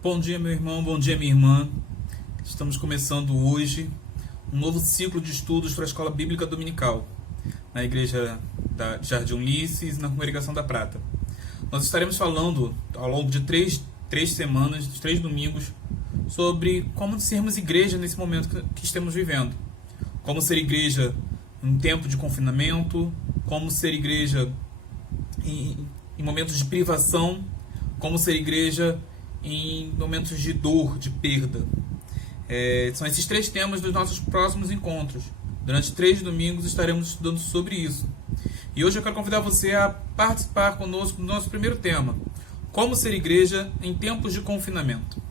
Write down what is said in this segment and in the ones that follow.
Bom dia, meu irmão, bom dia, minha irmã. Estamos começando hoje um novo ciclo de estudos para a Escola Bíblica Dominical, na Igreja da Jardim Ulisses, na Congregação da Prata. Nós estaremos falando, ao longo de três semanas, de 3 domingos, sobre como sermos igreja nesse momento que estamos vivendo. Como ser igreja em tempo de confinamento, como ser igreja em momentos de privação, como ser igreja em momentos de dor, de perda. São esses 3 temas dos nossos próximos encontros. Durante 3 domingos estaremos estudando sobre isso. E hoje eu quero convidar você a participar conosco do nosso primeiro tema: como ser igreja em tempos de confinamento.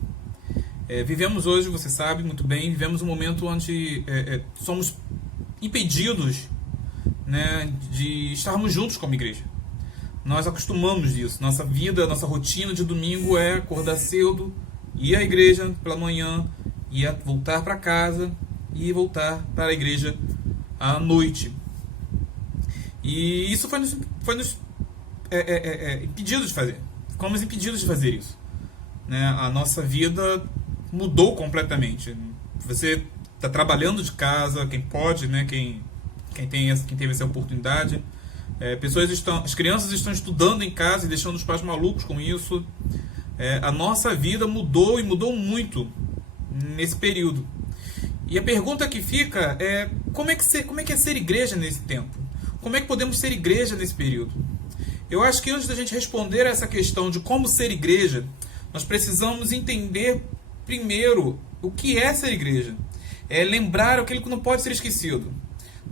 Vivemos hoje, você sabe muito bem, vivemos um momento onde somos impedidos, né, de estarmos juntos como igreja. Nós acostumamos disso. Nossa vida, nossa rotina de domingo é acordar cedo, ir à igreja pela manhã, voltar para casa e voltar para a igreja à noite. E isso foi nos impedido de fazer. Ficamos impedidos de fazer isso, né? A nossa vida mudou completamente. Você está trabalhando de casa, quem pode, né? Quem teve essa oportunidade. As crianças estão estudando em casa e deixando os pais malucos com isso. A nossa vida mudou, e mudou muito nesse período. E a pergunta que fica é: como é que é ser igreja nesse tempo? Como é que podemos ser igreja nesse período? Eu acho que antes da gente responder a essa questão de como ser igreja, nós precisamos entender primeiro o que é ser igreja. Lembrar aquilo que não pode ser esquecido.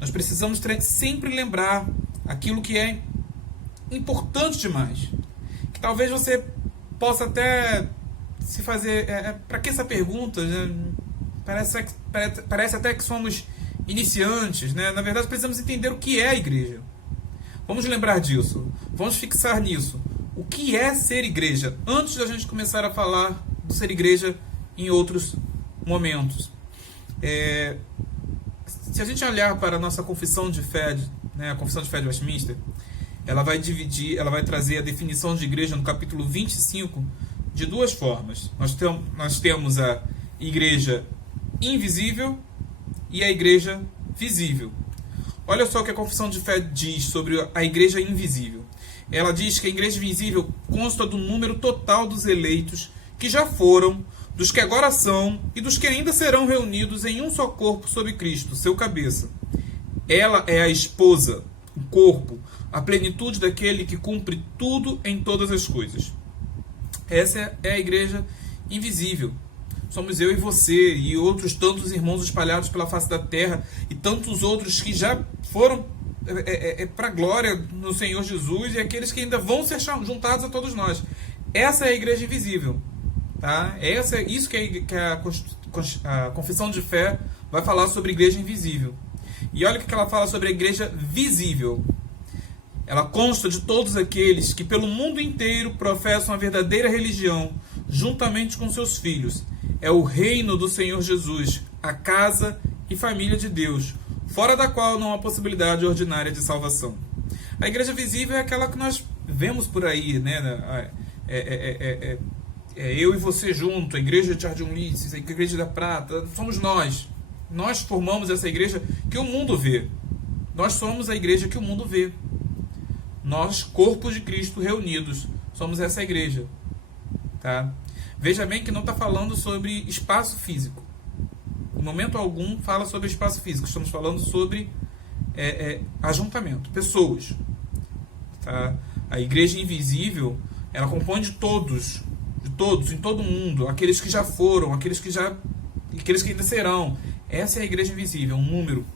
Nós precisamos sempre lembrar aquilo que é importante demais. Que talvez você possa até se fazer... para que essa pergunta? Né? Parece até que somos iniciantes. Né? Na verdade, precisamos entender o que é a igreja. Vamos lembrar disso. Vamos fixar nisso. O que é ser igreja? Antes da gente começar a falar do ser igreja em outros momentos. Se a gente olhar para a nossa confissão de fé, né, a confissão de fé de Westminster, ela vai trazer a definição de igreja no capítulo 25 de 2 formas. Nós temos a igreja invisível e a igreja visível. Olha só o que a confissão de fé diz sobre a igreja invisível. Ela diz que a igreja invisível consta do número total dos eleitos que já foram, dos que agora são e dos que ainda serão reunidos em um só corpo sob Cristo, seu cabeça. Ela é a esposa, o corpo, a plenitude daquele que cumpre tudo em todas as coisas. Essa é a igreja invisível. Somos eu e você e outros tantos irmãos espalhados pela face da terra e tantos outros que já foram para a glória no Senhor Jesus e aqueles que ainda vão ser juntados a todos nós. Essa é a igreja invisível. Tá? Isso que a confissão de fé vai falar sobre a igreja invisível. E olha o que ela fala sobre a igreja visível. Ela consta de todos aqueles que pelo mundo inteiro professam a verdadeira religião, juntamente com seus filhos. É o reino do Senhor Jesus, a casa e família de Deus, fora da qual não há possibilidade ordinária de salvação. A igreja visível é aquela que nós vemos por aí, né? Eu e você junto, a igreja de Jardim Ulisses, a igreja da Prata, somos nós. Nós formamos essa igreja que o mundo vê. Nós somos a igreja que o mundo vê. Nós, corpos de Cristo reunidos, somos essa igreja. Tá? Veja bem que não está falando sobre espaço físico. Em momento algum fala sobre espaço físico. Estamos falando sobre ajuntamento, pessoas. Tá? A igreja invisível, ela compõe de todos, em todo mundo, aqueles que já foram, aqueles que ainda serão. Essa é a igreja invisível, um número.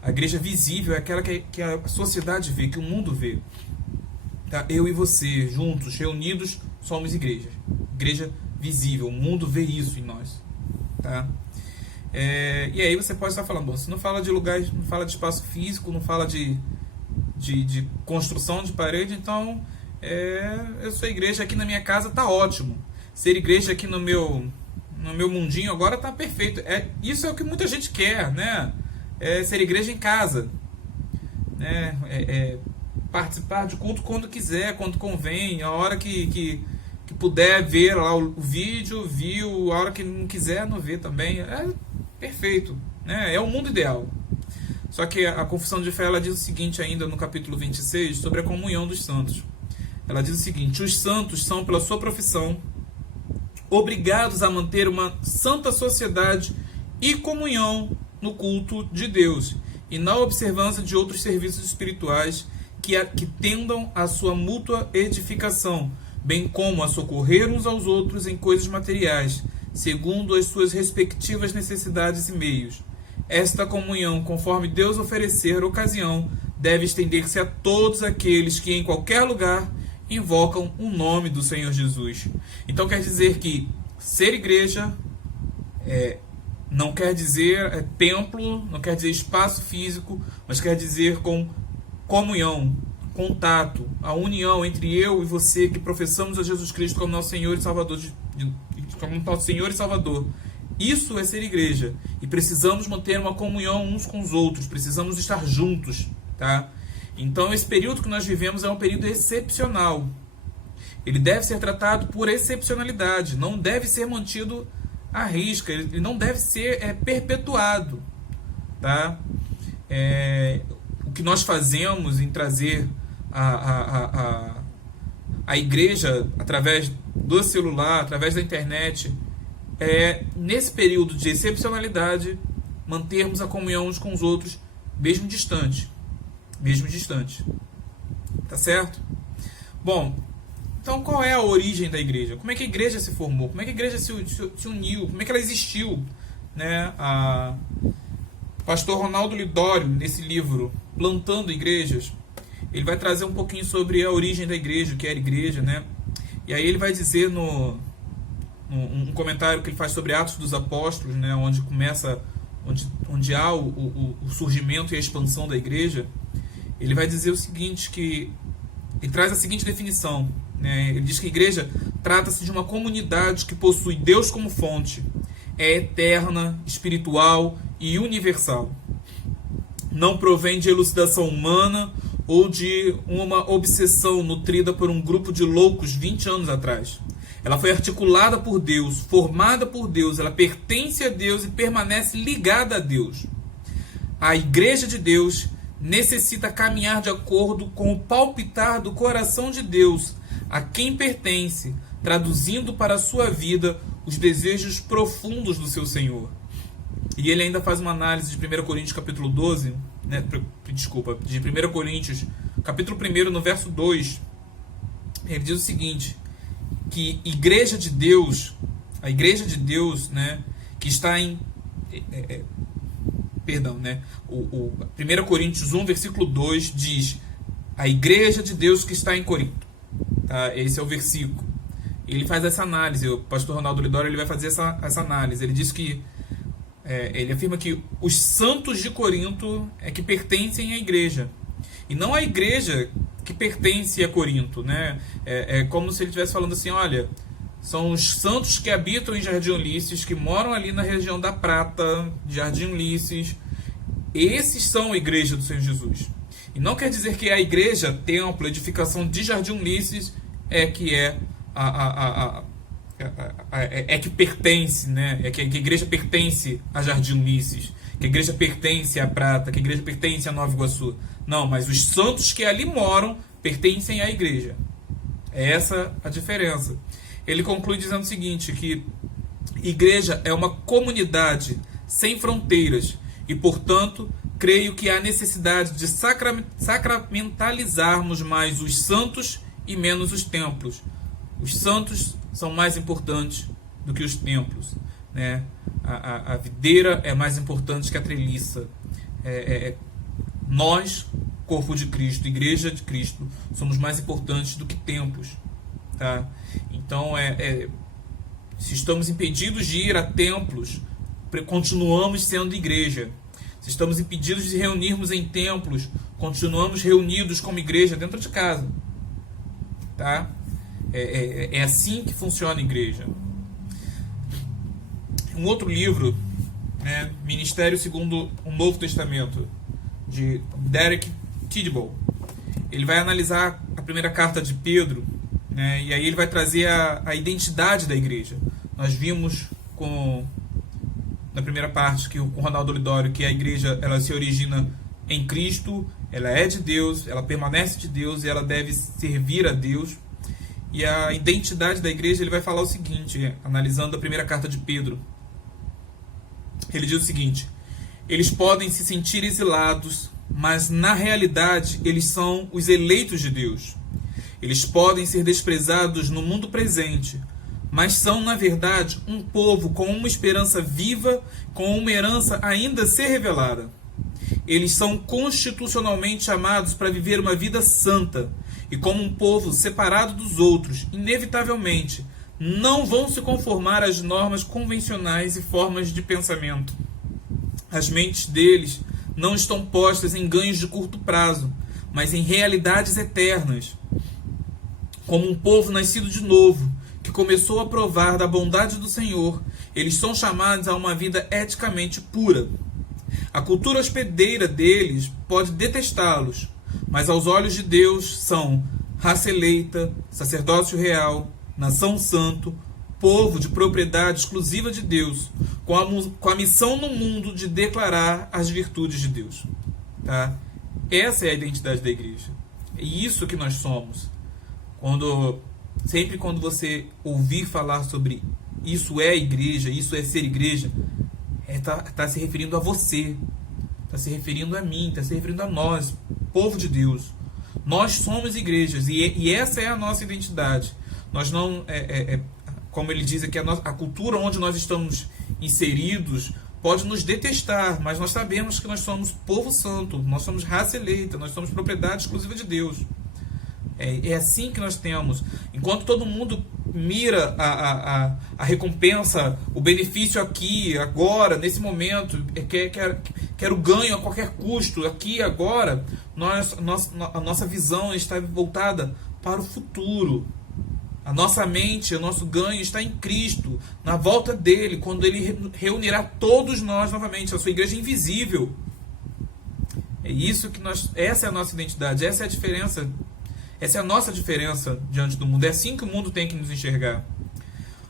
A igreja visível é aquela que a sociedade vê, que o mundo vê. Tá? Eu e você, juntos, reunidos, somos igreja. Igreja visível, o mundo vê isso em nós. Tá? E aí você pode estar falando, bom, você não fala de lugares, não fala de espaço físico, não fala de construção de parede, então eu sou igreja aqui na minha casa, tá ótimo. Ser igreja aqui no meu mundinho agora tá perfeito. Isso é o que muita gente quer, né? Ser igreja em casa, né? Participar de culto quando quiser, quando convém, a hora que que puder ver lá o vídeo, viu, a hora que não quiser, não vê também. É perfeito, né? É o mundo ideal. Só que a Confissão de Fé, ela diz o seguinte ainda no capítulo 26, sobre a comunhão dos santos. Ela diz o seguinte: os santos são, pela sua profissão, obrigados a manter uma santa sociedade e comunhão no culto de Deus e na observância de outros serviços espirituais que tendam à sua mútua edificação, bem como a socorrer uns aos outros em coisas materiais, segundo as suas respectivas necessidades e meios. Esta comunhão, conforme Deus oferecer ocasião, deve estender-se a todos aqueles que em qualquer lugar invocam o nome do Senhor Jesus. Então quer dizer que ser igreja não quer dizer templo, não quer dizer espaço físico, mas quer dizer com comunhão, contato, a união entre eu e você que professamos a Jesus Cristo como nosso Senhor e Salvador, como nosso Senhor e Salvador. Isso é ser igreja. E precisamos manter uma comunhão uns com os outros, precisamos estar juntos, tá? Então esse período que nós vivemos é um período excepcional. Ele deve ser tratado por excepcionalidade, não deve ser mantido à risca, ele não deve ser perpetuado, tá? O que nós fazemos em trazer a igreja através do celular, através da internet, nesse período de excepcionalidade, mantermos a comunhão uns com os outros, mesmo distante. Tá certo? Bom, então qual é a origem da igreja? Como é que a igreja se formou? Como é que a igreja se uniu? Como é que ela existiu? Né? O pastor Ronaldo Lidório, nesse livro Plantando Igrejas, ele vai trazer um pouquinho sobre a origem da igreja, o que era igreja, né? E aí ele vai dizer um comentário que ele faz sobre Atos dos Apóstolos, né? Onde há o surgimento e a expansão da igreja. Ele vai dizer o seguinte, que ele traz a seguinte definição, né? Ele diz que a igreja trata-se de uma comunidade que possui Deus como fonte, é eterna, espiritual e universal. Não provém de elucidação humana ou de uma obsessão nutrida por um grupo de loucos 20 anos atrás. Ela foi articulada por Deus, formada por Deus, ela pertence a Deus e permanece ligada a Deus. A igreja de Deus necessita caminhar de acordo com o palpitar do coração de Deus, a quem pertence, traduzindo para a sua vida os desejos profundos do seu Senhor. E ele ainda faz uma análise de 1 Coríntios capítulo 12, né, de 1 Coríntios capítulo 1, no verso 2, ele diz o seguinte, que a igreja de Deus, né, que está em... o 1 Coríntios 1, versículo 2 diz: a igreja de Deus que está em Corinto. Tá? Esse é o versículo. Ele faz essa análise, o pastor Ronaldo Lidório, ele vai fazer essa análise. Ele diz que ele afirma que os santos de Corinto é que pertencem à igreja, e não a igreja que pertence a Corinto, né? É como se ele estivesse falando assim, olha, são os santos que habitam em Jardim Ulisses, que moram ali na região da Prata, Jardim Ulisses. Esses são a igreja do Senhor Jesus. E não quer dizer que a igreja, templo, edificação de Jardim Ulisses que pertence, né? Que a igreja pertence a Jardim Ulisses, que a igreja pertence à Prata, que a igreja pertence a Nova Iguaçu. Não, mas os santos que ali moram pertencem à igreja. É essa a diferença. Ele conclui dizendo o seguinte, que igreja é uma comunidade sem fronteiras e, portanto, creio que há necessidade de sacramentalizarmos mais os santos e menos os templos. Os santos são mais importantes do que os templos, né? A videira é mais importante que a treliça. Nós, corpo de Cristo, igreja de Cristo, somos mais importantes do que templos, tá? Então, se estamos impedidos de ir a templos, continuamos sendo igreja. Se estamos impedidos de reunirmos em templos, continuamos reunidos como igreja dentro de casa, tá? É assim que funciona a igreja. Um outro livro, né, Ministério segundo o Novo Testamento, de Derek Tidball, ele vai analisar a primeira carta de Pedro, né? E aí ele vai trazer a identidade da igreja. Nós vimos na primeira parte com o Ronaldo Lidório que a igreja ela se origina em Cristo, ela é de Deus, ela permanece de Deus e ela deve servir a Deus. E a identidade da igreja, ele vai falar o seguinte, analisando a primeira carta de Pedro. Ele diz o seguinte: eles podem se sentir exilados, mas na realidade eles são os eleitos de Deus. Eles podem ser desprezados no mundo presente, mas são, na verdade, um povo com uma esperança viva, com uma herança ainda a ser revelada. Eles são constitucionalmente chamados para viver uma vida santa, e como um povo separado dos outros, inevitavelmente, não vão se conformar às normas convencionais e formas de pensamento. As mentes deles não estão postas em ganhos de curto prazo, mas em realidades eternas. Como um povo nascido de novo, que começou a provar da bondade do Senhor, eles são chamados a uma vida eticamente pura. A cultura hospedeira deles pode detestá-los, mas aos olhos de Deus são raça eleita, sacerdócio real, nação santo, povo de propriedade exclusiva de Deus, com a missão no mundo de declarar as virtudes de Deus. Tá? Essa é a identidade da igreja. É isso que nós somos. Sempre quando você ouvir falar sobre isso é igreja, isso é ser igreja, está se referindo a você, está se referindo a mim, está se referindo a nós, povo de Deus. Nós somos igrejas e essa é a nossa identidade. Nós não, como ele diz aqui, a cultura onde nós estamos inseridos pode nos detestar, mas nós sabemos que nós somos povo santo, nós somos raça eleita, nós somos propriedade exclusiva de Deus. É assim que nós temos. Enquanto todo mundo mira a recompensa, o benefício aqui, agora, nesse momento, quer o ganho a qualquer custo, aqui, agora, a nossa visão está voltada para o futuro. A nossa mente, o nosso ganho está em Cristo, na volta dele, quando ele reunirá todos nós novamente, a sua igreja invisível. É isso que essa é a nossa identidade, essa é a diferença. Essa é a nossa diferença diante do mundo. É assim que o mundo tem que nos enxergar.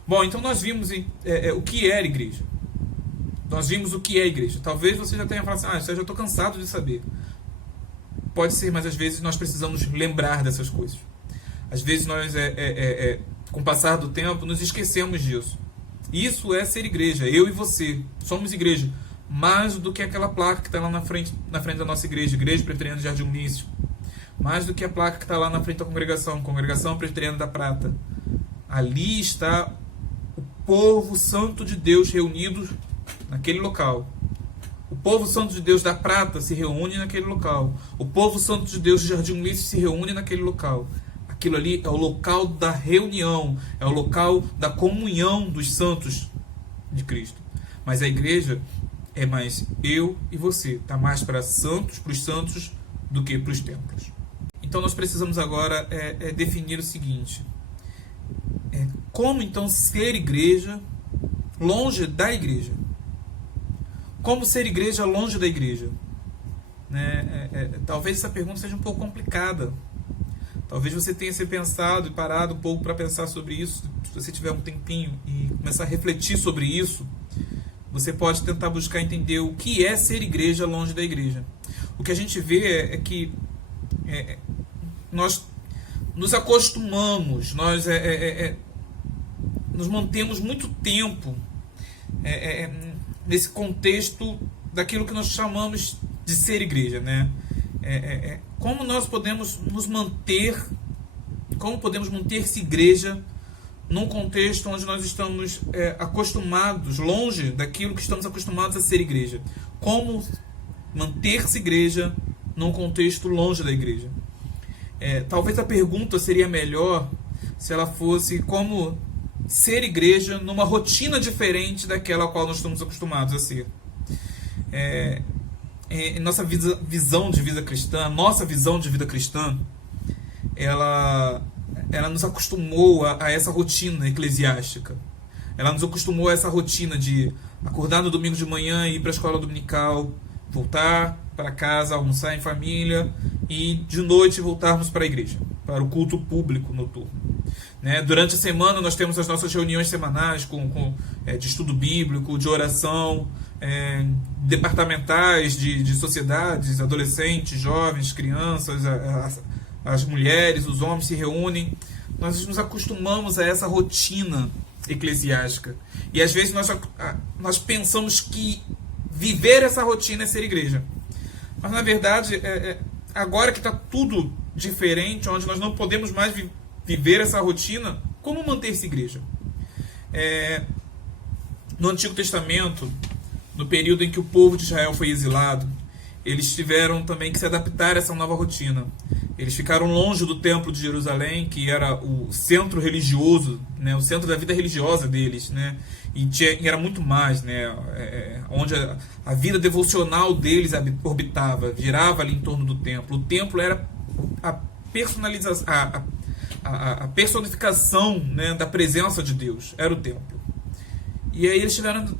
Bom, então nós vimos o que é a igreja. Nós vimos o que é a igreja. Talvez você já tenha falado assim, eu já estou cansado de saber. Pode ser, mas às vezes nós precisamos lembrar dessas coisas. Às vezes nós, com o passar do tempo, nos esquecemos disso. Isso é ser igreja. Eu e você somos igreja. Mais do que aquela placa que está lá na frente da nossa igreja. Igreja Presbiteriana de Jardim Ulisses. Mais do que a placa que está lá na frente da Congregação Presbiteriana da Prata. Ali está o povo santo de Deus reunido naquele local. O povo santo de Deus da Prata se reúne naquele local. O povo santo de Deus de Jardim Ulisses se reúne naquele local. Aquilo ali é o local da reunião, é o local da comunhão dos santos de Cristo. Mas a igreja é mais eu e você. Está mais para os santos, do que para os templos. Então nós precisamos agora definir o seguinte. Como então ser igreja longe da igreja? Como ser igreja longe da igreja? Talvez essa pergunta seja um pouco complicada. Talvez você tenha se pensado e parado um pouco para pensar sobre isso. Se você tiver um tempinho e começar a refletir sobre isso, você pode tentar buscar entender o que é ser igreja longe da igreja. O que a gente vê é que nós nos acostumamos, nós nos mantemos muito tempo nesse contexto daquilo que nós chamamos de ser igreja, né? Como nós podemos nos manter, como podemos manter-se igreja num contexto onde nós estamos acostumados, longe daquilo que estamos acostumados a ser igreja? Como manter-se igreja num contexto longe da igreja? Talvez a pergunta seria melhor se ela fosse como ser igreja numa rotina diferente daquela a qual nós estamos acostumados a ser. Nossa visão de vida cristã, nossa visão de vida cristã, ela nos acostumou a essa rotina eclesiástica. Ela nos acostumou a essa rotina de acordar no domingo de manhã e ir para a escola dominical, voltar para casa, almoçar em família e de noite voltarmos para a igreja, para o culto público noturno. Né? Durante a semana nós temos as nossas reuniões semanais de estudo bíblico, de oração, departamentais de sociedades, adolescentes, jovens, crianças, as mulheres, os homens se reúnem. Nós nos acostumamos a essa rotina eclesiástica. E às vezes nós pensamos que viver essa rotina é ser igreja. Mas na verdade, agora que está tudo diferente, onde nós não podemos mais viver essa rotina, como manter-se igreja? No Antigo Testamento, no período em que o povo de Israel foi exilado, eles tiveram também que se adaptar a essa nova rotina. Eles ficaram longe do templo de Jerusalém, que era o centro religioso, né, o centro da vida religiosa deles, né, e era muito mais, né, onde a vida devocional deles orbitava, girava ali em torno do templo. O templo era a personificação, né, da presença de Deus, era o templo. E aí eles tiveram,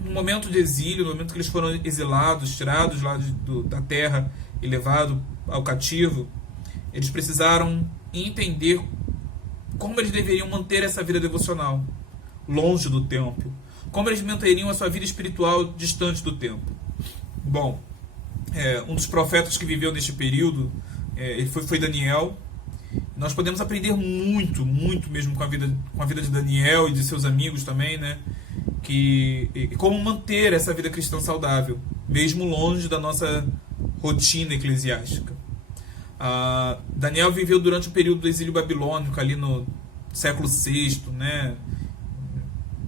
no momento de exílio, no momento que eles foram exilados, tirados lá da terra e levados ao cativo, eles precisaram entender como eles deveriam manter essa vida devocional longe do templo, como eles manteriam a sua vida espiritual distante do templo. Bom, um dos profetas que viveu neste período foi Daniel. Nós podemos aprender muito, muito mesmo com a vida de Daniel e de seus amigos também, né? Como manter essa vida cristã saudável, mesmo longe da nossa rotina eclesiástica. Daniel viveu durante o período do exílio babilônico, ali no século VI, né,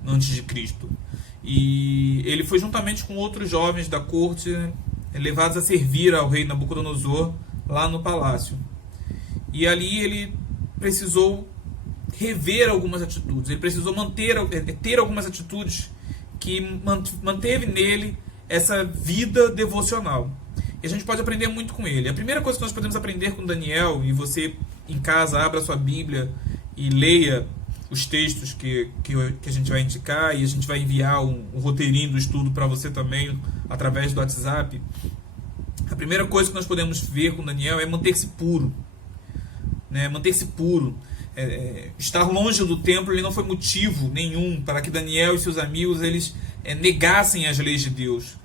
antes de Cristo. E ele foi, juntamente com outros jovens da corte, levados a servir ao rei Nabucodonosor lá no palácio. E ali ele precisou rever algumas atitudes, ele precisou ter algumas atitudes que manteve nele essa vida devocional. E a gente pode aprender muito com ele. A primeira coisa que nós podemos aprender com Daniel, e você em casa abra a sua Bíblia e leia os textos que a gente vai indicar, e a gente vai enviar um roteirinho do estudo para você também através do WhatsApp. A primeira coisa que nós podemos ver com Daniel é manter-se puro. Né? Manter-se puro. Estar longe do templo ele não foi motivo nenhum para que Daniel e seus amigos eles negassem as leis de Deus.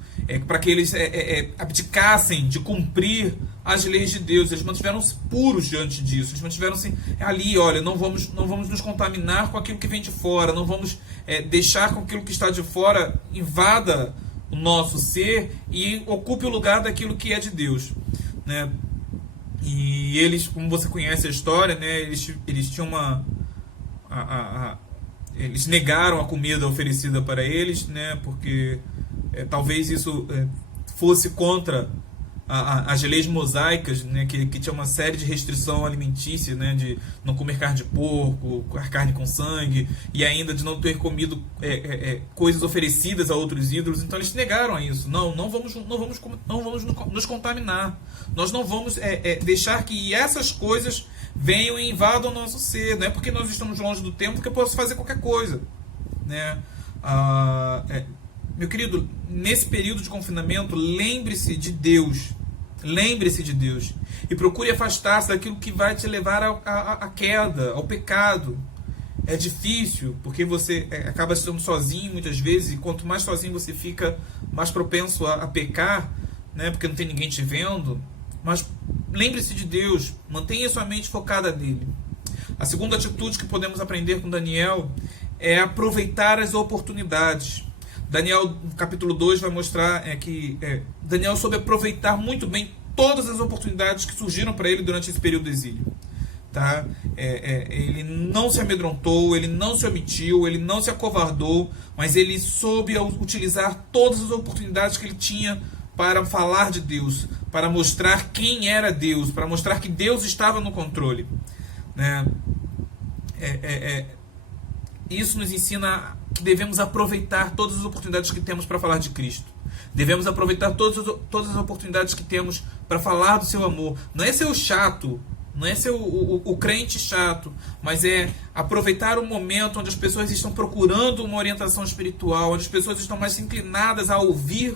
Para que eles abdicassem de cumprir as leis de Deus. Eles mantiveram-se puros diante disso. Eles mantiveram-se ali, olha, não vamos nos contaminar com aquilo que vem de fora, não vamos deixar com aquilo que está de fora invada o nosso ser e ocupe o lugar daquilo que é de Deus, né? E eles, como você conhece a história, né, eles tinham eles negaram a comida oferecida para eles, né, porque talvez isso fosse contra as leis mosaicas, né, que tinha uma série de restrição alimentícia, né, de não comer carne de porco, carne com sangue, e ainda de não ter comido coisas oferecidas a outros ídolos. Então eles negaram a isso. Não vamos nos contaminar. Nós não vamos deixar que essas coisas venham e invadam o nosso ser. Não é porque nós estamos longe do templo que eu posso fazer qualquer coisa, né? Meu querido, nesse período de confinamento, lembre-se de Deus. Lembre-se de Deus. E procure afastar-se daquilo que vai te levar à queda, ao pecado. É difícil, porque você acaba estando sozinho muitas vezes, e quanto mais sozinho você fica, mais propenso a pecar, né? Porque não tem ninguém te vendo. Mas lembre-se de Deus. Mantenha sua mente focada nele. A segunda atitude que podemos aprender com Daniel é aproveitar as oportunidades. Daniel, no capítulo 2, vai mostrar que Daniel soube aproveitar muito bem todas as oportunidades que surgiram para ele durante esse período de exílio. Tá? Ele não se amedrontou, ele não se omitiu, ele não se acovardou, mas ele soube utilizar todas as oportunidades que ele tinha para falar de Deus, para mostrar quem era Deus, para mostrar que Deus estava no controle. Né? Isso nos ensina que devemos aproveitar todas as oportunidades que temos para falar de Cristo. Devemos aproveitar todas as oportunidades que temos para falar do seu amor. Não é ser o chato, não é ser o crente chato, mas é aproveitar o momento onde as pessoas estão procurando uma orientação espiritual, onde as pessoas estão mais inclinadas a ouvir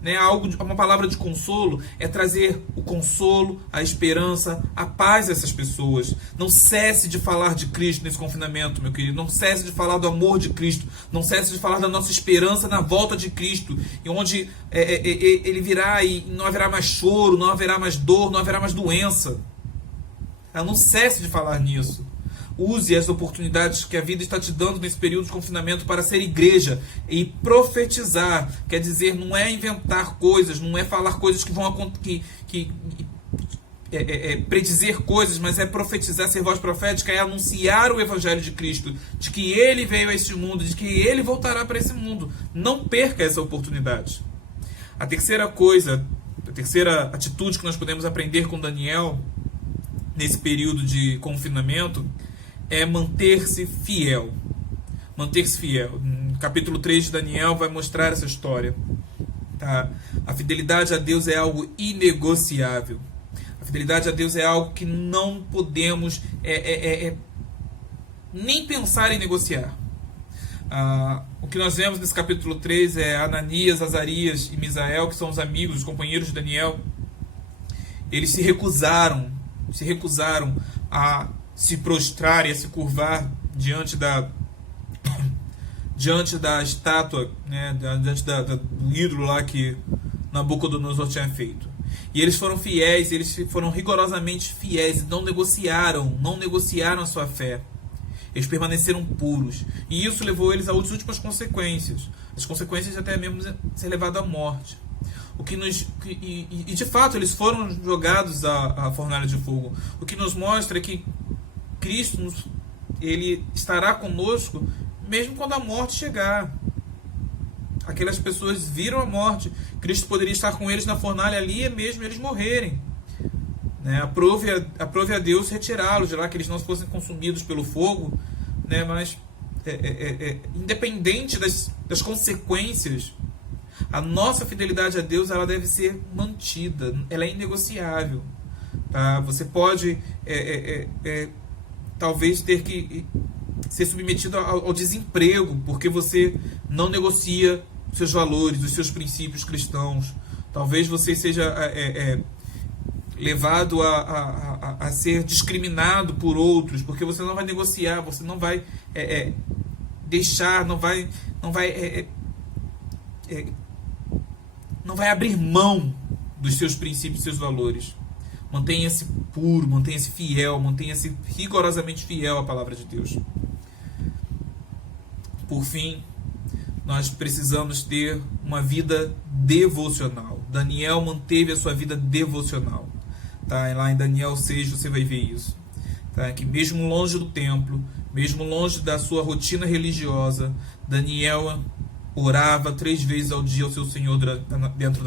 né, uma palavra de consolo, é trazer o consolo, a esperança, a paz a essas pessoas. Não cesse de falar de Cristo nesse confinamento, meu querido. Não cesse de falar do amor de Cristo. Não cesse de falar da nossa esperança na volta de Cristo, e onde ele virá e não haverá mais choro, não haverá mais dor, não haverá mais doença. Não cesse de falar nisso. Use as oportunidades que a vida está te dando nesse período de confinamento para ser igreja e profetizar. Quer dizer, não é inventar coisas, não é falar coisas que vão predizer coisas, mas é profetizar, ser voz profética, é anunciar o evangelho de Cristo, de que ele veio a este mundo, de que ele voltará para esse mundo. Não perca essa oportunidade. A terceira atitude que nós podemos aprender com Daniel nesse período de confinamento é manter-se fiel. Manter-se fiel. No capítulo 3 de Daniel vai mostrar essa história. Tá? A fidelidade a Deus é algo inegociável. A fidelidade a Deus é algo que não podemos nem pensar em negociar. O que nós vemos nesse capítulo 3 é Ananias, Azarias e Misael, que são os amigos, os companheiros de Daniel. Eles se recusaram a se prostrar e a se curvar diante da estátua, né, diante do ídolo lá que Nabucodonosor tinha feito. E eles foram fiéis, eles foram rigorosamente fiéis, não negociaram a sua fé. Eles permaneceram puros. E isso levou eles às últimas consequências. As consequências de até mesmo ser levado à morte. E de fato eles foram jogados à fornalha de fogo. O que nos mostra é que Cristo ele estará conosco mesmo quando a morte chegar. Aquelas pessoas viram a morte. Cristo poderia estar com eles na fornalha ali mesmo eles morrerem. Né? Aprove a Deus retirá-los de lá, que eles não fossem consumidos pelo fogo. Né? Mas, independente das consequências, a nossa fidelidade a Deus ela deve ser mantida. Ela é inegociável. Tá? Você pode talvez ter que ser submetido ao desemprego porque você não negocia os seus valores, os seus princípios cristãos. Talvez você seja levado a ser discriminado por outros porque você não vai negociar, você não vai deixar, não vai abrir mão dos seus princípios e seus valores. Mantenha-se puro, mantenha-se fiel, mantenha-se rigorosamente fiel à palavra de Deus. Por fim, nós precisamos ter uma vida devocional. Daniel manteve a sua vida devocional. Tá? Lá em Daniel 6 você vai ver isso. Tá? Que mesmo longe do templo, mesmo longe da sua rotina religiosa, Daniel orava 3 vezes ao dia ao seu Senhor dentro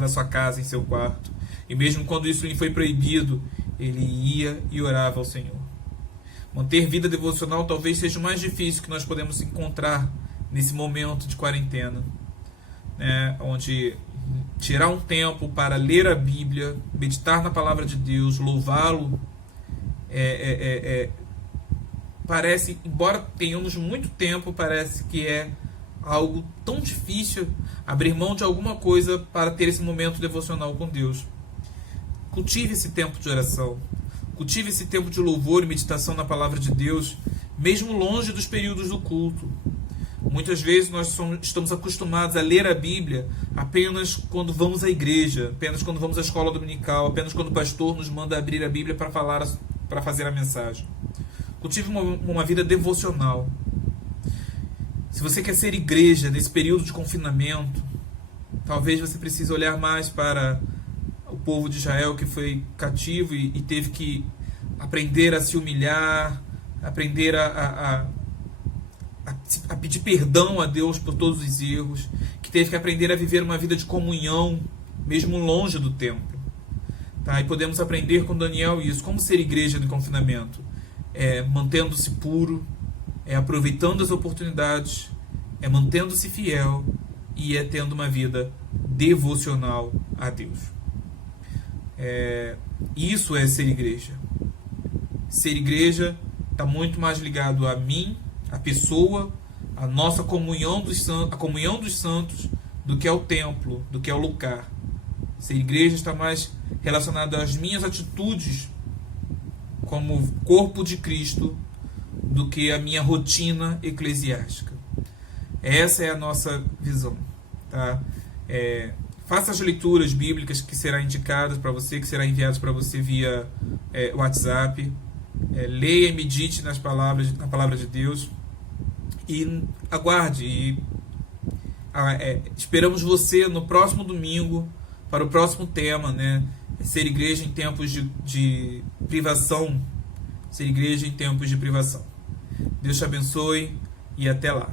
da sua casa, em seu quarto. E mesmo quando isso lhe foi proibido, ele ia e orava ao Senhor. Manter vida devocional talvez seja o mais difícil que nós podemos encontrar nesse momento de quarentena, né? Onde tirar um tempo para ler a Bíblia, meditar na palavra de Deus, louvá-lo, parece, embora tenhamos muito tempo, parece que é algo tão difícil abrir mão de alguma coisa para ter esse momento devocional com Deus. Cultive esse tempo de oração. Cultive esse tempo de louvor e meditação na palavra de Deus, mesmo longe dos períodos do culto. Muitas vezes nós estamos acostumados a ler a Bíblia apenas quando vamos à igreja, apenas quando vamos à escola dominical, apenas quando o pastor nos manda abrir a Bíblia para fazer a mensagem. Cultive uma vida devocional. Se você quer ser igreja nesse período de confinamento, talvez você precise olhar mais para o povo de Israel que foi cativo e teve que aprender a se humilhar, aprender a pedir perdão a Deus por todos os erros, que teve que aprender a viver uma vida de comunhão, mesmo longe do templo. Tá? E podemos aprender com Daniel isso, como ser igreja no confinamento. Mantendo-se puro, aproveitando as oportunidades, mantendo-se fiel e tendo uma vida devocional a Deus. Isso é ser igreja. Ser igreja está muito mais ligado a mim, a pessoa, a nossa comunhão dos santos, do que ao templo, do que ao lugar. Ser igreja está mais relacionado às minhas atitudes como corpo de Cristo do que a minha rotina eclesiástica. Essa é a nossa visão. Tá? Faça as leituras bíblicas que serão indicadas para você, que serão enviadas para você via WhatsApp. Leia e medite na palavra de Deus. E aguarde. Esperamos você no próximo domingo para o próximo tema, né? Ser igreja em tempos de privação. Ser igreja em tempos de privação. Deus te abençoe e até lá.